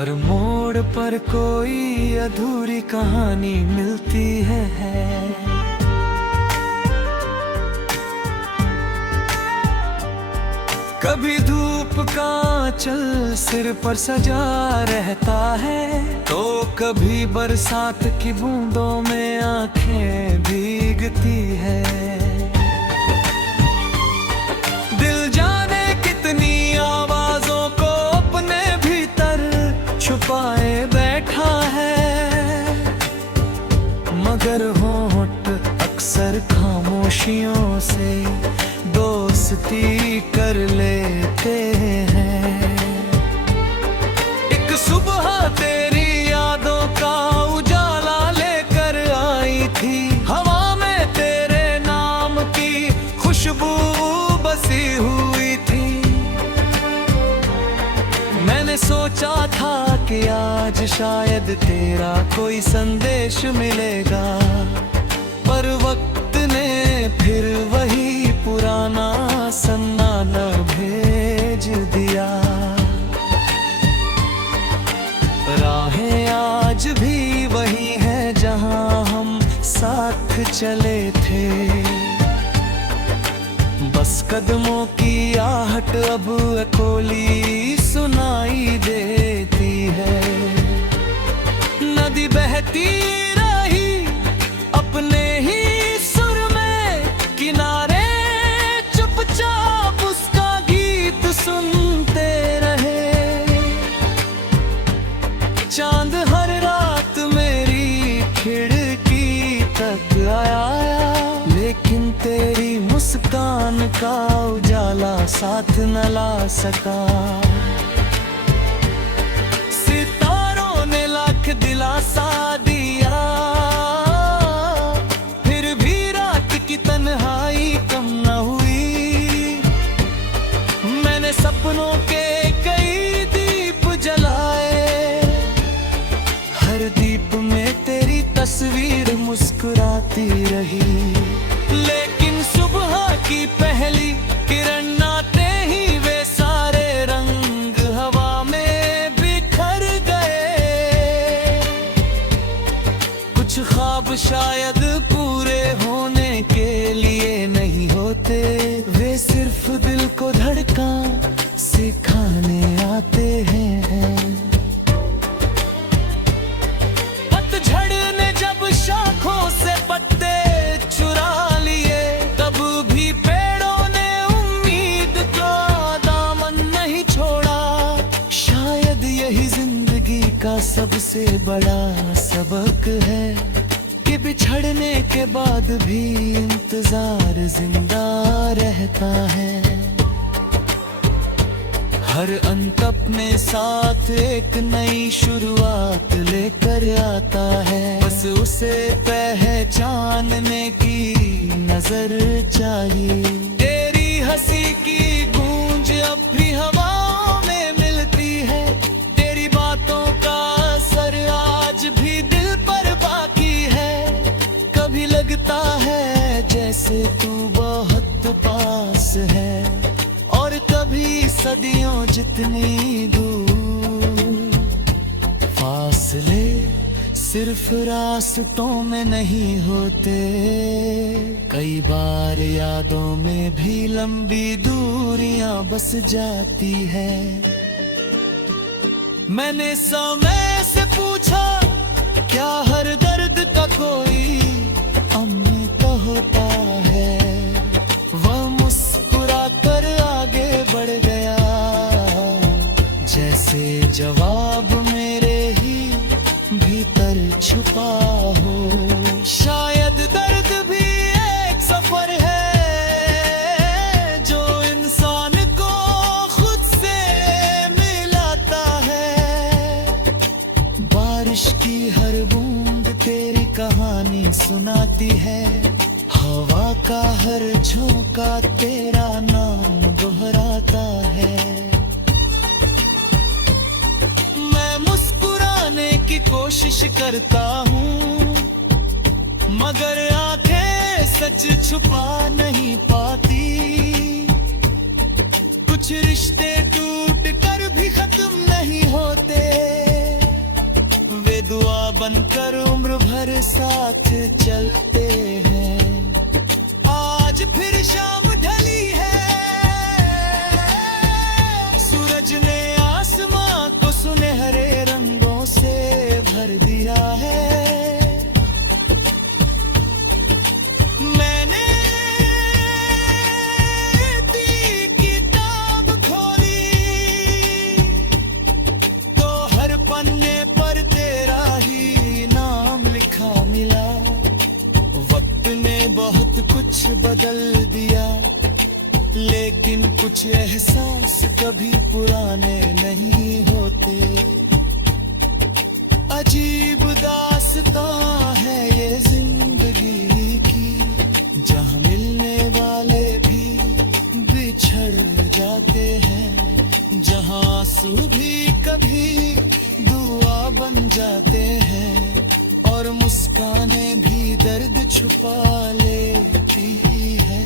हर मोड़ पर कोई अधूरी कहानी मिलती है। कभी धूप का आंचल सिर पर सजा रहता है, तो कभी बरसात की बूंदों में आंखें भीगती है। दिल जाने कितनी आवाजों को अपने भीतर छुपाए बैठा है, मगर होंठ अक्सर खामोशियों से दोस्ती कर लेते हैं। एक सुबह तेरी यादों का उजाला लेकर आई थी, हवा में तेरे नाम की खुशबू बसी हुई थी। मैंने सोचा था कि आज शायद तेरा कोई संदेश मिलेगा, पर वक्त ने फिर वही पुराना सन्नाटा भेज दिया। राहें आज भी वही हैं जहां हम साथ चले थे, बस कदमों की आहट अब अकोली सुनाई देती है। नदी बहती रही अपने ही सुर में, किनारे चुपचाप उसका गीत सुनते रहे। चांद हर रात मेरी खिड़की तक आया, लेकिन तेरी मुस्कान का उजाला साथ न ला सका। सितारों ने लाख दिलासा दिया, फिर भी रात की तन्हाई कम न हुई। मैंने सपनों के कई दीप जलाए, हर दीप में तेरी तस्वीर मुस्कुराती रही। लेकिन सुबह की पहली किरण आते ही वे सारे रंग हवा में बिखर गए। कुछ ख्वाब शायद पूरे होने के लिए नहीं होते, वे सिर्फ दिल को धड़कन सिखाने आते हैं। पतझड़ ने जब शाखों से पत्ते चुरा लिए, तब भी पेड़ों ने उम्मीद का दामन नहीं छोड़ा। शायद यही जिंदगी का सबसे बड़ा सबक है, कि बिछड़ने के बाद भी इंतजार जिंदा रहता है। हर अंत अपने साथ एक नई शुरुआत लेकर आता है, बस उसे पहचानने की नजर चाहिए। तेरी हंसी की गूंज अब भी हवाओं में मिलती है, तेरी बातों का असर आज भी दिल पर बाकी है। कभी लगता है जैसे तू बहुत पास है, और कभी सदियों जितनी दूर। फासले सिर्फ रास्तों में नहीं होते, कई बार यादों में भी लंबी दूरियां बस जाती है। मैंने समय से पूछा, क्या हर दर्द का कोई अमृत होता है? वह मुस्कुरा कर आगे बढ़ गया, जैसे जवाब मेरे ही भीतर छुपा हो। शायद दर्द भी एक सफर है, जो इंसान को खुद से मिलाता है। बारिश की हर बूंद तेरी कहानी सुनाती है, हवा का हर झोंका तेरा नाम दोहराता है। मैं मुस्कुराने की कोशिश करता हूँ, मगर आंखें सच छुपा नहीं पाती। कुछ रिश्ते टूट कर भी खत्म नहीं होते, मानकर उम्र भर साथ चलते हैं। आज फिर शाम ढली है, सूरज ने आसमां को सुनहरे रंगों से भर दिया है। मैंने दी किताब खोली तो हर पन्ने पर तेरा ही नाम लिखा मिला। वक्त ने बहुत कुछ बदल दिया, लेकिन कुछ एहसास कभी पुराने नहीं होते। अजीब दास्तां है ये जिंदगी की, जहाँ मिलने वाले भी बिछड़ जाते हैं, जहाँ आंसू भी कभी दुआ बन जाते हैं, और मुस्कानें भी दर्द छुपा लेती है।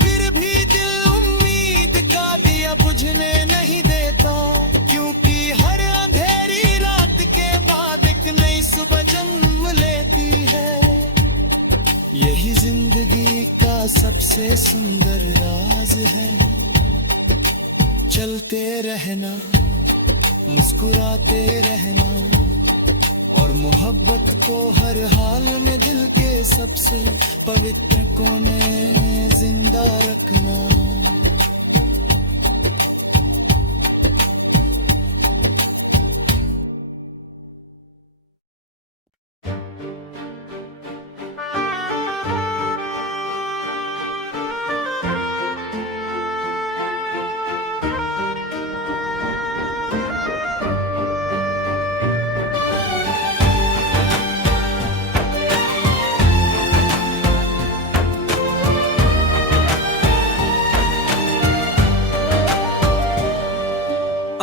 फिर भी दिल उम्मीद का दिया बुझने नहीं देता, क्योंकि हर अंधेरी रात के बाद एक नई सुबह जन्म लेती है। यही जिंदगी का सबसे सुंदर राज है। चलते रहना, मुस्कुराते रहना, और मोहब्बत को हर हाल में दिल के सबसे पवित्र कोने जिंदा रखना।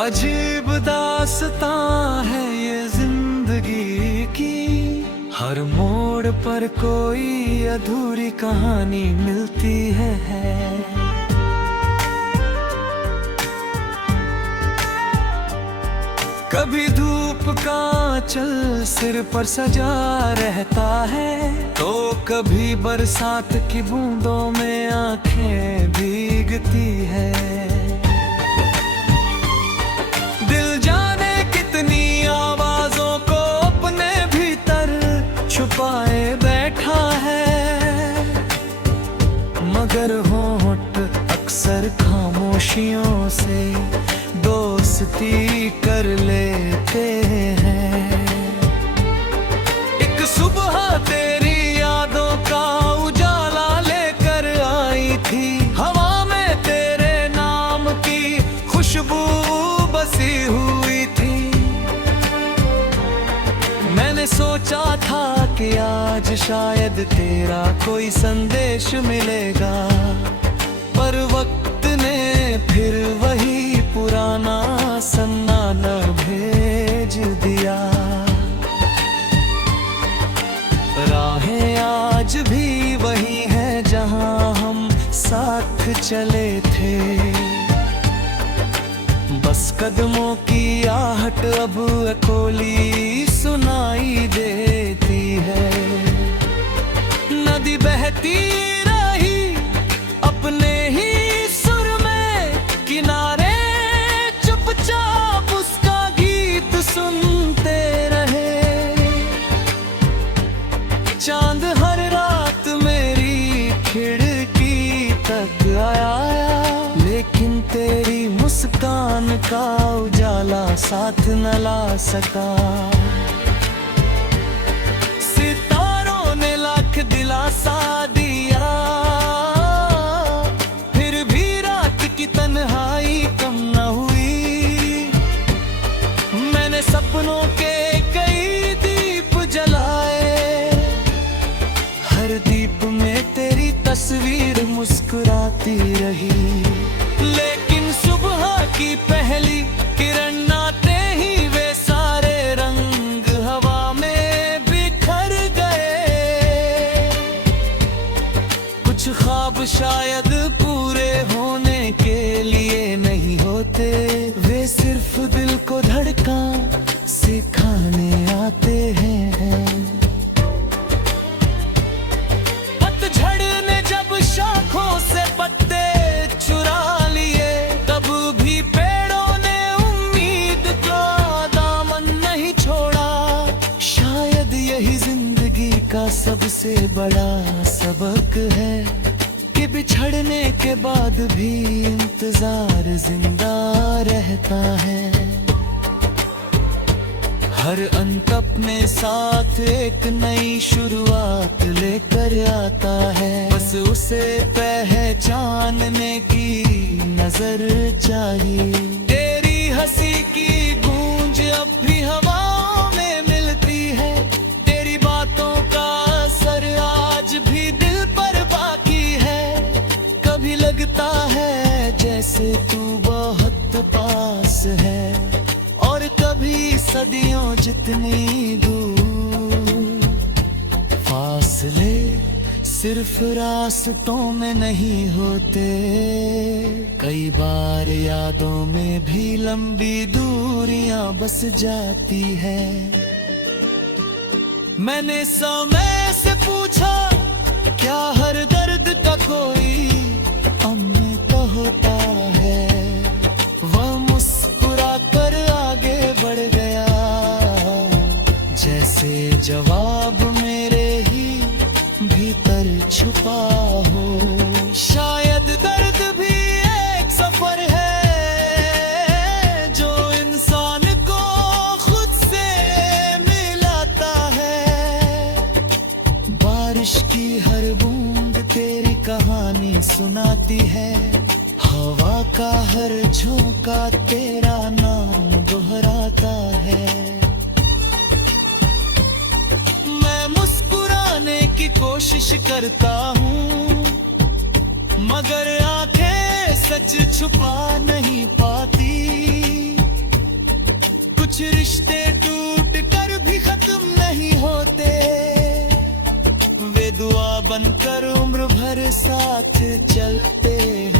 अजीब दास्तां है ये जिंदगी की, हर मोड़ पर कोई अधूरी कहानी मिलती है। कभी धूप का आंचल सिर पर सजा रहता है, तो कभी बरसात की बूंदों में आंखें भीगती है। दिल जाने कितनी आवाजों को अपने भीतर छुपाए बैठा है, मगर होंठ अक्सर खामोशियों से दोस्ती कर लेते हैं। एक सुबह तेरी यादों का उजाला लेकर आई थी, हवा में तेरे नाम की खुशबू बसी हुई थी। मैंने सोचा था कि आज शायद तेरा कोई संदेश मिलेगा, पर वक्त ने फिर वही पुराना सन्नाटा भेज दिया। राहें आज भी वही हैं जहां हम साथ चले थे, बस कदमों की आहट अब अकोली सुनाई देती है। नदी बहती रही अपने ही सुर में, किनारे चुपचाप उसका गीत सुनते रहे। चांद हर रात मेरी खिड़की तक आया, लेकिन तेरी मुस्कान का उजाला साथ न ला सका। सितारों ने लाख दिलासा दिया, फिर भी रात की तन्हाई कम न हुई। मैंने सपनों के कई दीप जलाए, हर दीप में तेरी तस्वीर मुस्कुराती रही। लेकिन सुबह की पहली किरण आते ही वे सारे रंग हवा में बिखर गए। कुछ ख्वाब शायद पूरे होने के लिए नहीं होते, वे सिर्फ दिल को धड़का सिखाने आते हैं। पतझड़ ने जब शाखों से पत्ते चुरा लिए, तब भी पेड़ों ने उम्मीद का दामन नहीं छोड़ा। शायद यही जिंदगी का सबसे बड़ा सबक है कि बिछड़ने के बाद भी इंतजार जिंदा रहता है। हर अंत अपने साथ एक नई शुरुआत लेकर आता है। बस उसे पहचानने की नजर चाहिए। तेरी हंसी की गूंज अब भी हवाओं में मिलती है। तेरी बातों का असर आज भी दिल पर बाकी है। कभी लगता है जैसे तू बहुत पास है, और कभी सदियों जितनी दूर। फासले सिर्फ रास्तों में नहीं होते, कई बार यादों में भी लंबी दूरियां बस जाती है। मैंने समय से पूछा, क्या हर दर्द का कोई अम्मी तो होता है? वह मुस्कुरा कर आगे बढ़ गया, जैसे जवाब मेरे ही भीतर छुपा हो। शायद दर्द भी एक सफर है जो इंसान को खुद से मिलाता है। बारिश की हर बूंद तेरी कहानी सुनाती है। हवा का हर झोंका तेरा नाम दोहराता है। मैं मुस्कुराने की कोशिश करता हूँ, मगर आंखें सच छुपा नहीं पाती। कुछ रिश्ते टूट कर भी खत्म नहीं होते, वे दुआ बनकर उम्र भर साथ चलते हैं।